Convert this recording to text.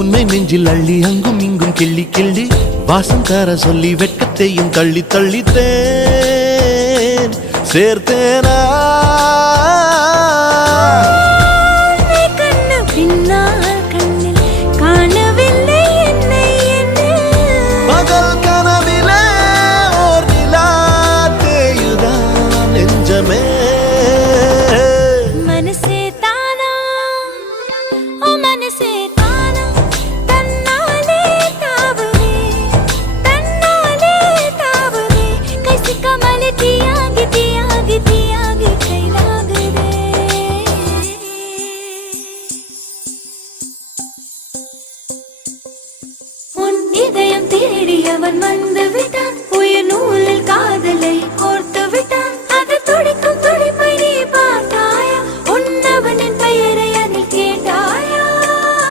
உன்னை நெஞ்சில் அள்ளி அங்கும் இங்கும் கிள்ளி கிள்ளி வாசம் தர சொல்லி வெட்கத்தையும் தள்ளி தள்ளித்தேன் சேர்த்தேனா பகல் கனவிலே ஓர் நிலா தேயுதான் நெஞ்சமே இதயம் தேடியவன் வந்து விட்டான் உயிர் நூலில் காதலை கோர்த்து விட்டான்